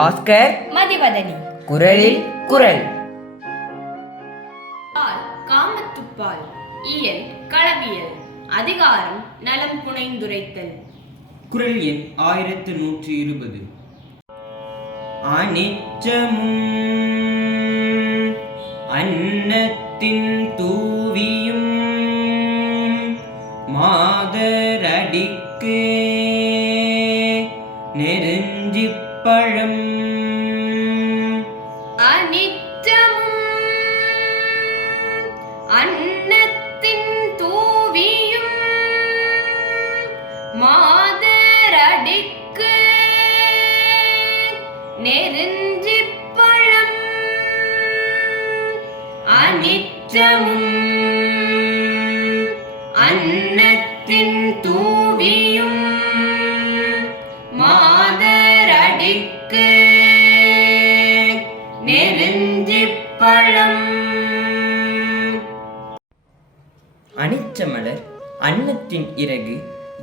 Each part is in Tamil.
பாஸ்கர். மதிவதனி. குரலில் குரல். பால் காமத்துப்பால். இயல் களவியல். அதிகாரம் நலம் புனைந்துரைத்தல். குரல் எண் ஆயிரத்து நூற்றி இருபது. அனிச்சமும் அன்னத்தின் தூவியும் மாதரடிக்கு நெருஞ்சிப் பழம். அனிச்சமும் அன்னத்தின் தூவியும் மாதரடிக்கு நெருஞ்சிப் பழம். அனிச்சமும் அன் கைக்கு நெருஞ்சிப் பழம். அனிச்சமலர் அன்னத்தின் இறகு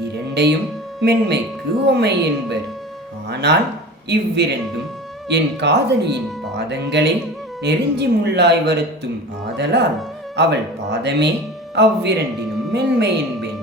இரண்டையும் மென்மைக்கு உமை என்பர். ஆனால் இவ்விரண்டும் என் காதலியின் பாதங்களை நெருஞ்சி முள்ளாய் வருத்தும் ஆதலால் அவள் பாதமே அவ்விரண்டினும் மென்மை என்பேன்.